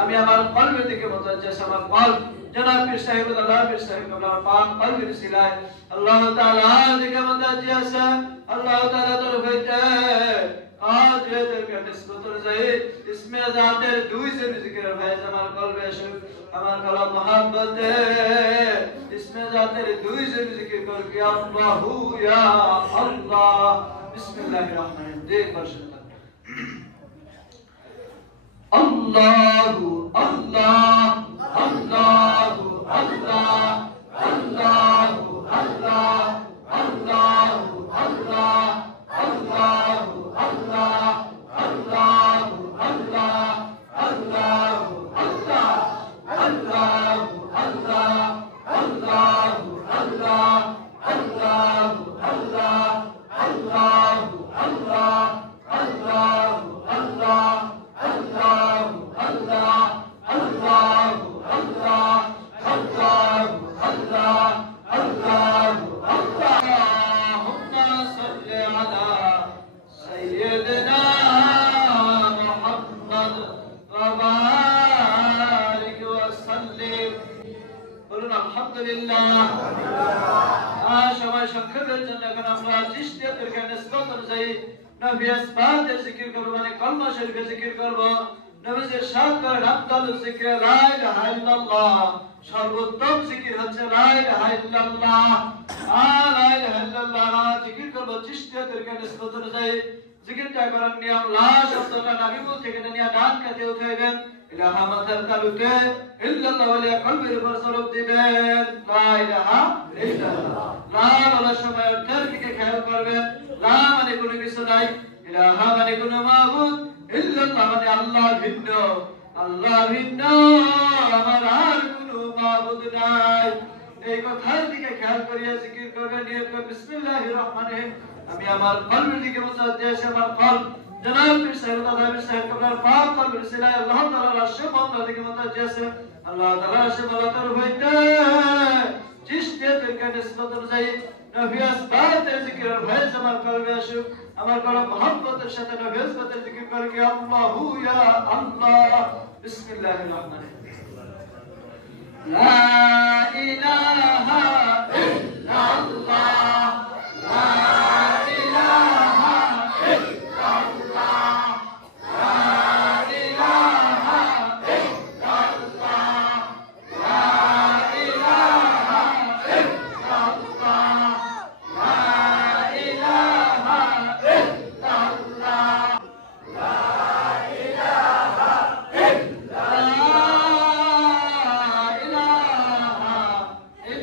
আমি আমার কলবের দিকে মুতাজ্জাহ আমার কলব জনাব পীর সাহেব আল্লাহ পীর সাহেব আপনার পাক কলবের সিলায় আল্লাহ তাআলা দিকে মুতাজ্জাহ আছে আল্লাহ তাআলা তরফে আজ এদেরকে নিসবত অনুযায়ী ইসমে জাতের দুই সে জিকিরের ফয়েজ আমার কলবে আসুক আমার কলব মোহাব্বতে ইসমে জাতের দুই সে জিকির কর কি আল্লাহু ইয়া আল্লাহ বিসমিল্লাহির রহমানির রহিম বর্ষণ Allahu Allah Allahu Allah Allahu Allah Allahu Allah Allahu Allah Allahu Allah Allahu Allah Allahu Allah Allahu Allah Allahu Allah Allahu Allah Allahu Allah Allahu Allah Allahu Allah Allahu Allah Allahu Allah Allahumma salli ala sayyidina Muhammad wa barik wa sallim বলুন আলহামদুলিল্লাহ সবাই সংক্ষেপের জন্য এখন আমরা চিশতিয়াতের নিসবত অনুযায়ী নবী আসবাতের জিকির করব মানে কলমা শরীফের জিকির করব নবীজির সাথ করেন আফদালুল যিকর লা ইলাহা ইল্লাল্লাহ সর্বোত্তম জিকির হচ্ছে লা ইলাহা ইল্লাল্লাহ লা ইলাহা ইল্লাল্লাহ জিকির করব চিশতিয়াতের নিসবত অনুযায়ী জিকিরটা করার নিয়ম লা শব্দটা নাবিবুল থেকে নিয়ে ডান কাতে উঠাইবেন ইলাহা মাথার তালুতে ইল্লাল্লাহ ওয়া কলবের উপর সরব দিবেন লা ইলাহা ইল্লাল্লাহ লা বলার সময় অর্থের দিকে খেয়াল করবেন লা মানে কোনো কিছু নাই ইলাহা মানে কোনো মাবুদ ইল্লাল্লাহ মানে আল্লাহ ভিন্ন আমার আর কোনো মাবুদ নাই এই কথার দিকে খেয়াল করিয়া জিকির করবেন নিয়ত করে বিসমিল্লাহির রহমানির রহিম আমি আমার কলবের দিকে মুতাজ্জাহ আছে আমার কলব জনাব পীর সাহেব দাদা পীর সাহেব কবলার পাক কলবের সিলায় আল্লাহ তাআলার আরশে মাওলা দিকে মুতাজ্জাহ আছে আল্লাহ তাআলার আরশে মাওলা তরফে চিশতিয়াতের নিসবত অনুযায়ী নবী আসবাতের জিকিরের ফয়েজ আমার কলবে আসুক আমার কলব মোহাব্বতের সাথে নবী আসবাতের জিকির করে কি আল্লাহু ইয়া আল্লাহ বিসমিল্লাহির রহমানির রহিম লা ইলাহা ইল্লাল্লাহ লা ইলাহা ইল্লাল্লাহ লা ইলাহা ইল্লাল্লাহ লা ইলাহা ইল্লাল্লাহ লা ইলাহা ইল্লাল্লাহ লা ইলাহা ইল্লাল্লাহ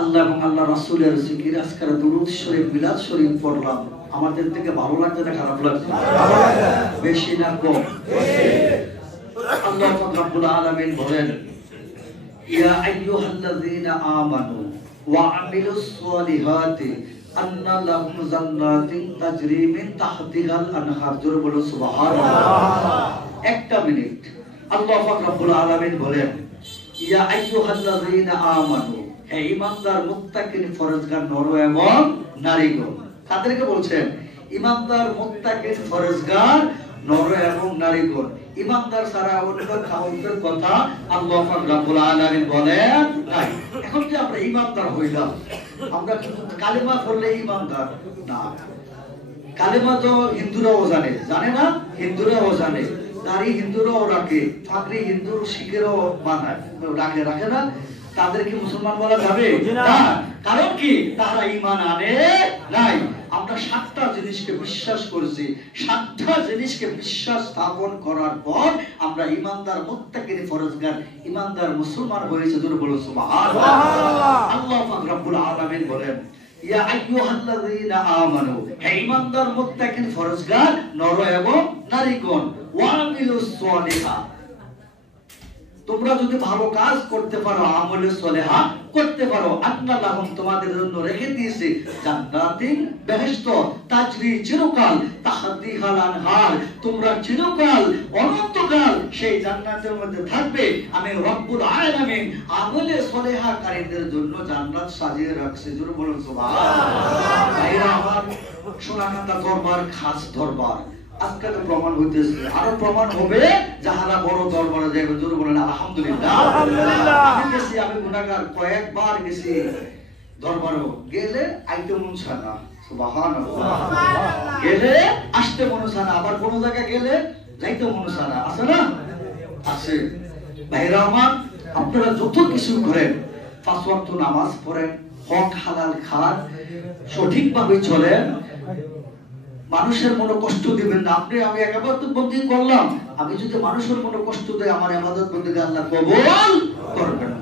আল্লাহ এবং আল্লাহ রাসূলের জিকির আজকার দুরূদ শরীফ মিলাদ শরীফ পড়লাম, আমাদের থেকে ভালো লাগছে না খারাপ লাগছে? বেশি না কম? আল্লাহ পাক রব্বুল আলামিন বলেন, ইয়া আইয়ুহাল্লাযীনা আমানু ওয়া আমিলুস সলিহাতি আন্না লাহুম জান্নাতিন তাজরি মিন তাহতিহাল আনহার। জোরে বলো সুবহানাল্লাহ। একটা মিনিট, আল্লাহ পাক রব্বুল আলামিন বলেন, ইয়া আইয়ুহাল্লাযীনা আমানু, হে ঈমানদার মুত্তাকিন ফরজগার নর এবং নারীগণ। তাদেরকে বলছেন ঈমানদার মুত্তাকিন ফরজগার নর এবং নারীগণ। ঈমানদার ছাড়া অন্য কাউকে কথা আল্লাহ পাক রব্বুল আলামিন বলেন নাই। এখন যে আমরা ঈমানদার হইলাম, আমরা কালেমা পড়লে ঈমানদার না। কালেমা তো হিন্দুরাও জানে, জানে না? হিন্দুরাও জানে, দাড়ি হিন্দুরাও রাখে, পাগড়ি হিন্দু শিখেরও বানায়, রাখে, রাখে না? তাদের কি মুসলমান বলা যাবে না? কারণ কি? তারা ঈমান আনে নাই। আমরা 7টা জিনিসকে বিশ্বাস করেছি, 7টা জিনিসকে বিশ্বাস স্থাপন করার পর আমরা ঈমানদার মুত্তাকিন ফরজগার ঈমানদার মুসলমান হয়েছে। জোরে বলো সুবহানাল্লাহ। আল্লাহ পাক রব্বুল আলামিন বলেন, ইয়া আইয়ুহাল্লাযীনা আমানু, হে ঈমানদার মুত্তাকিন ফরজগার নর এবং নারীগণ, ওয়া আমিলুস সলিহাত, তোমরা যদি ভালো কাজ করতে পারো, আমলে সলেহা করতে পারো, আন্না লাহুম, তোমাদের জন্য রেখে দিয়েছে জান্নাতিন, বেহেশত, তাজরি, চিরকাল, তাহতিহাল আনহার, তোমরা চিরকাল অনন্তকাল সেই জান্নাতের মধ্যে থাকবে। আমি রব্বুল আলামিন আমলে সলেহাকারীদের জন্য জান্নাত সাজিয়ে রাখছি। জোরে বলুন সুবহানাল্লাহ। ভাইরা আমার, সোনাকান্দা দরবার খাস দরবার, আজকে তো প্রমাণ হইতেছে, আরো প্রমাণ হবে যাহারা বড় দরবারে যাবে। জোরে বলেন আলহামদুলিল্লাহ। আলহামদুলিল্লাহ। আমি গেছি, আমি গুনাহগার, কয়েকবার গেছি দরবারে, গেলে আইতে মন চায় না। সুবহানাল্লাহ। গেলে আসতে মন চায় না, আবার কোন জায়গায় গেলে যাইতে মন চায় না। আছে না? আছে। ভাইরা আমার, আপনারা যত কিছু করেন, 5 ওয়াক্ত নামাজ পড়েন, হক হালাল খান, সঠিকভাবে চলেন, মানুষের মনে কষ্ট দিবেন না। আপনি আমি ইবাদত বন্দেগী করলাম, আমি যদি মানুষের মনে কষ্ট দেই, আমার ইবাদত বন্দেগী আল্লাহ কবুল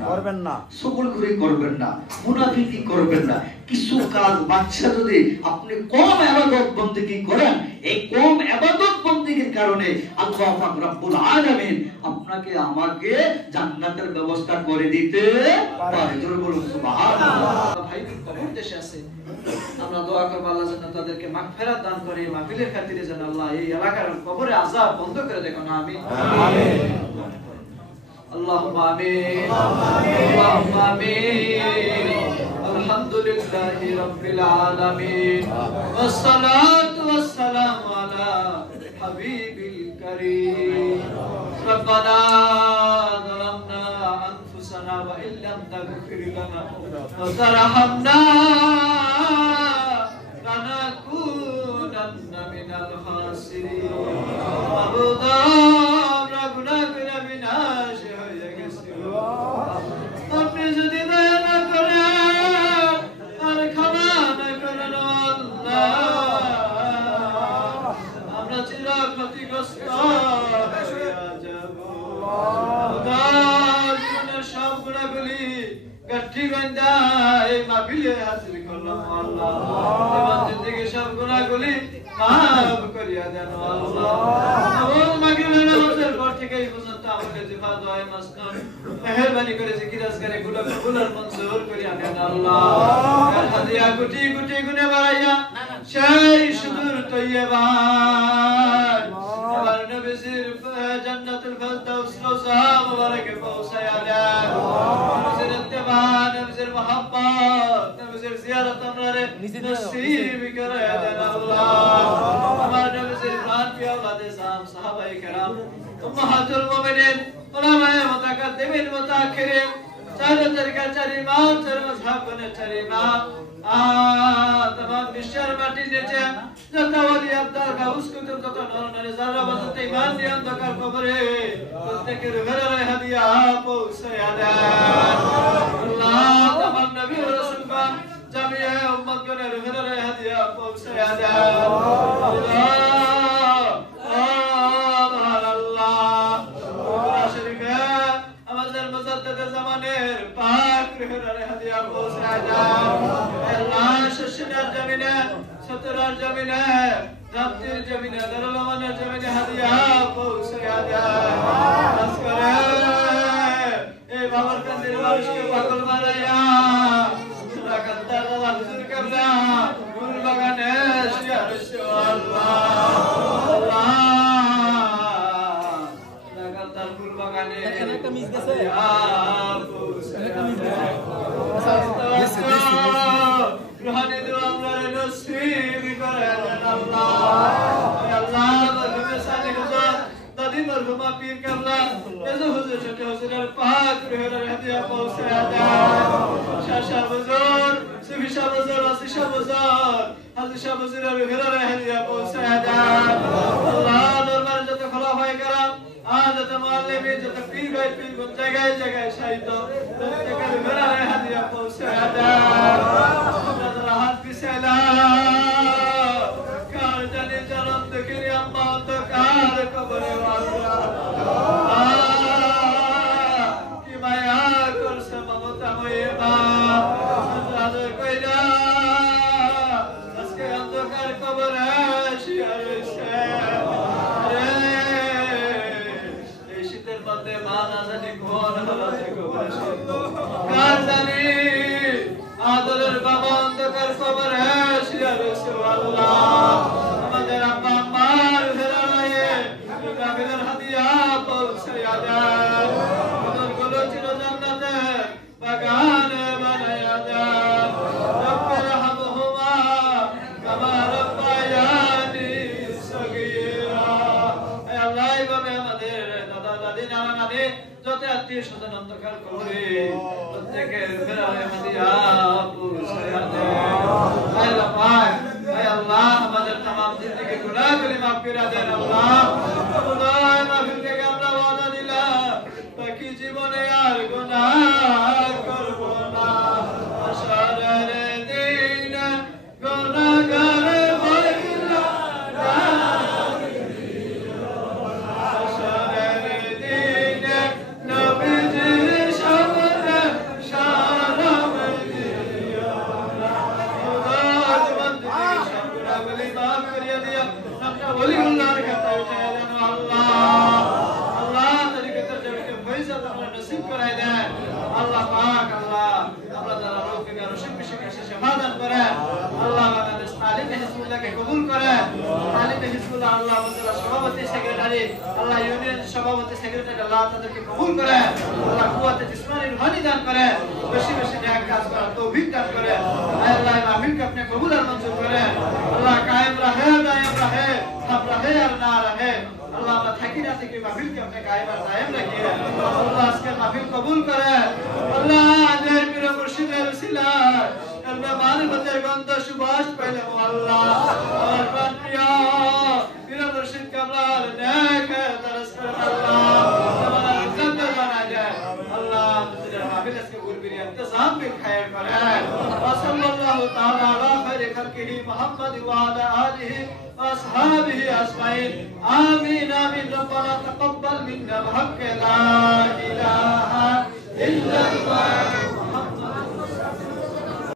করবেন না। সকলগুলি করবেন না, মুনাফিকি করবেন না। কিছু কাজ বাচ্চা যদি আপনি কম ইবাদত বন্দেগী করেন, এই কম ইবাদত বন্দেগীর কারণে আল্লাহ পাক রব্বুল আলামিন আপনাকে আমাকে জান্নাতের ব্যবস্থা করে দিতে পারে। জোরে বলুন সুবহানাল্লাহ। ভাই কবর দেশে আছে, আমরা দোয়া করব আল্লাহ যেন তাদেরকে মাগফিরাত দান করে, মাহফিলের খাতিরে যেন আল্লাহ এই এলাকার কবরে আযাব বন্ধ করে দেন। আমিন আমিন। আল্লাহুম্মা আমিন আল্লাহুম্মা আমিন। আলহামদুলিল্লাহি রাব্বিল আলামিন, ওয়াসসালাতু ওয়াসসালামু আলা হাবিবিল কারীম। রব্বানা যালামনা আনফুসানা ওয়া ইল্লাম তাগফির লানা ওয়া তারহামনা লানাকুনান্না মিনাল খাসিরিন। মাবুদা, আমরা গুনাহ করে বিনাশ হয়ে গেছি। আপনি যদি দয়া না করেন আর ক্ষমা না করেন আল্লাহ, আমরা চির ক্ষতিগ্রস্ত হয়ে যাব। জীবনের সব গুণাগুলি গাঠি বান্ধা এই মাহফিলে হাজির করলাম আল্লাহ। জীবন জিন্দেগি সব গুণাগুলি মাফ করিয়া দেন আল্লাহ। মাগরিবের নামাজের পর থেকে এই পর্যন্ত আমাকে জিফা দোয়া মাসনুন মেহেরবানি করে জিকির আজকারে গুলো কবুল আর মঞ্জুর করিয়া দেন আল্লাহ। হাদিয়া কোটি কোটি গুণে বাড়াইয়া সেই সুদূর তৈয়বায় আমার নবীর জান্নাতুল ফেরদাউস রওজা মুবারকে পৌঁছায়া দেন নবীর ইত্তেবা নবীর মুহাব্বত নবীর জিয়ারত আমরারে নসিব করে দেন আল্লাহ আমার নবীর প্রাণ প্রিয় আওলাদে সাহাবায়ে কেরাম উম্মাহাতুল মুমিনিন উলামায়ে মুতাকাদ্দিমিন মুতাআখিরিন চার তরিকা চার ইমাম চার মাযহাব বনে চার ইমাম तमाम विश्वर माटी नीचे जता वाली अब्दाल का उसको तुम तो नर नर जरा बसते ईमान दिया अंधकार कब्रे प्रत्येक घर रहे हदिया आप उसे याद अल्लाह तमाम नबी और रसूल का जमिया उम्मत को घर रहे हदिया आप उसे याद अल्लाह सतरार जमीने रात्तिर जमीने दरलमाনের जमीने হাদিয়া পৌঁছায়া দেয় নাস করে এই বাবার কান্দের মানুষকে পাগল বানায়া সুরাকান্তার দাদা হুজুর কাবলা ফুল বাগানে শুয়ে রয়েছে আল্লাহ আল্লাহ সুরাকান্তার ফুল বাগানে এখানে একটা মিস গেছে রুহানি দোয়া আমরা নসিব করে দেন আল্লাহ আল্লাহ মরহুমে সানি হুজুর দাদি মরহুমা পীর কাবলা এজো হুজুর ছোট হুজুরের পাক রুহের হাদিয়া পৌঁছায়া দেন শাশা হুজুর সুফি শাহ হুজুর ওয়াসি শাহ হুজুর হাজি শাহ হুজুরের রুহের হাদিয়া পৌঁছায়া দেন আল্লাহ দরবার যত খোলাফায়ে কেরাম যত মুআল্লিমিন যত পীর ভাই পীর কোন জায়গায় জায়গায় শাহিদ প্রত্যেকের রুহের হাদিয়া পৌঁছায়া দেন রাহাত বিসালা কার জানে জানাম দেখি আম্মা তো কার কবরে ওয়াসা কি মায়া করছে মমতা ময়বা আজাদ কইলা আজকে অন্ধকার কবরে শুয়ে রয়েছে রে এই শীতের মধ্যে মা না জানি কোন হালাতে কবরে কার জানি আদরের বাবা অন্ধকার কবরে শুয়ে রয়েছে আল্লাহ আমাদের আব্বা আম্মার ফেরায়ে কাবিলের হাদিয়া পৌঁছায়া দেন ওদেরগুলো চির জান্নাতে বাগানে বানায়া দেন রব্বির হামহুমা কামা রব্বায়ানি সগীরা হে আল্লাহ এইভাবে আমাদের দাদা দাদি নানা নানি যত আত্মীয় স্বজন অন্ধকার কবরে প্রত্যেকের ফেরায়ে হাদিয়া পৌঁছায়া দেন হে আল্লাহ আমাদের तमाम जिंदगी गुनाह कली माफ करा देन अल्लाह खुदा माफी के আমরা ওয়াদা দিলাম বাকি জীবনে আর গুনাহ করব না আশারের দিন গুনাহগার হইলা আশারের দিন নবীজির সামনে সালাম দিও খুদা তোমার বলি মাফ করিয়া দিও আমরা ওলিউল্লাহর কথা উঠায়া দেন আল্লাহ আল্লাহ তরিকতের জমিকে ফয়সাল আমরা নসিব করায় দেন আল্লাহ পাক আল্লাহ আমরা যারা রৌফিকা রশিদ বিশিকা সমাধান করে আল্লাহ বাংলাদেশ তালিমে হিজবুল্লাহকে কবুল করে তালিমে হিজবুল্লাহ আল্লাহ মজলা সভাপতি সেক্রেটারি আল্লাহ ইউনিয়ন সভাপতি সেক্রেটারি আল্লাহ তাদেরকে কবুল করে আল্লাহ কুওয়াতে জিসমানি রুহানি দান করে বেশি বেশি নেক কাজ করার তৌফিক দান করে আল্লাহ মাহফিলকে আপনি কবুল আর মঞ্জুর করে अल्लाह कायम रहे दायम रहे हम रहे और ना रहे अल्लाह अपना थकी ना थकी महफिल के अपने कायम और दायम रखिए अल्लाह इसके महफिल कबूल करे अल्लाह जय मेरे मुर्शिद रसीला अल्लाह मान बंदर गंद सुभाष पहले अल्लाह और प्रिया मेरे मुर्शिद कमला नेक तरस कर अल्लाह हमारा इज्जत बना जाए अल्लाह तेरे महफिल इसके गुरु भी इंतजाम भी खैर करे सल्लल्लाहु तआला अला खैर खल्किही मुहम्मद व अला आलिहि व अस्हाबिहि अजमाइन आमीन आमीन रब्बना तक़ब्बल मिन्ना बहक़ ला इलाहा इल्लल्लाह